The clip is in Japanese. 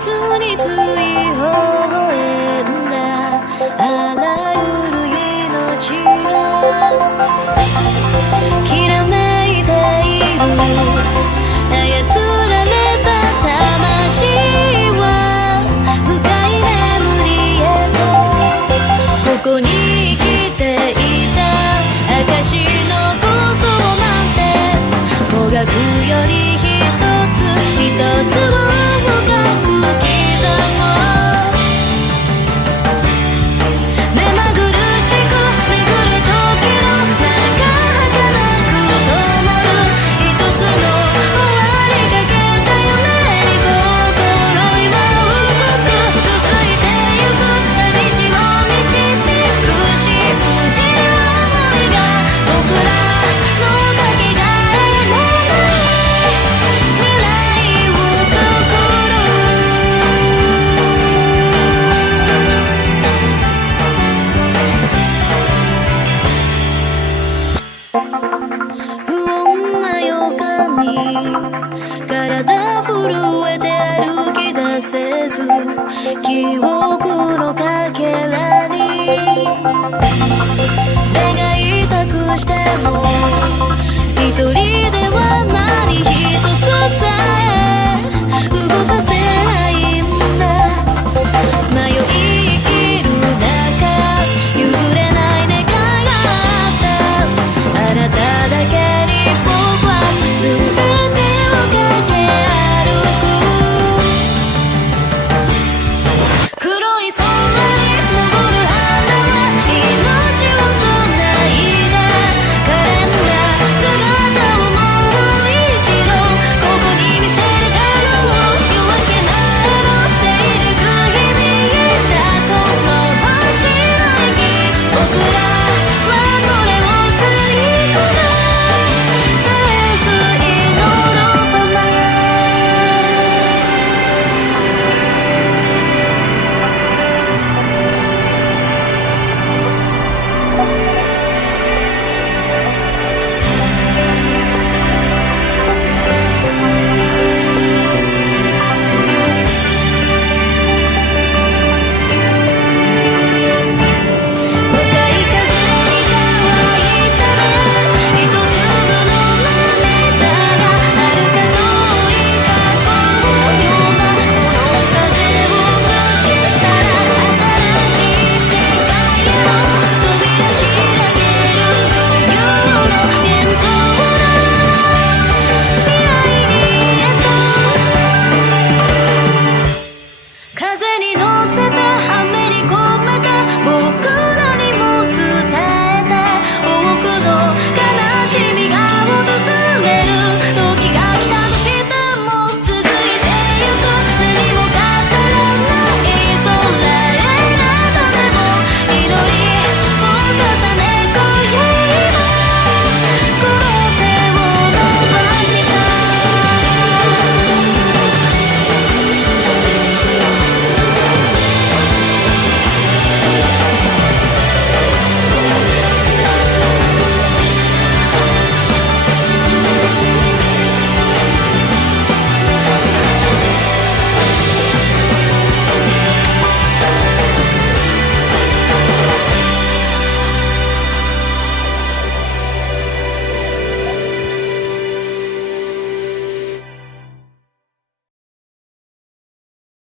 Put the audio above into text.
につい微笑んだあらゆる命がきらめいている操られた魂は深い眠りへとそこに生きていた証のこそなんてもがくより一つ一つを深く刻もう目まぐるしく巡る時のなんか儚く灯る一つの終わりかけた夢に心今深く続いてゆく旅路を導く信じる想いが僕らのかけがえのない未来を作る不穏な予感に体震えて歩き出せず記憶のかけらに願いたくしても一人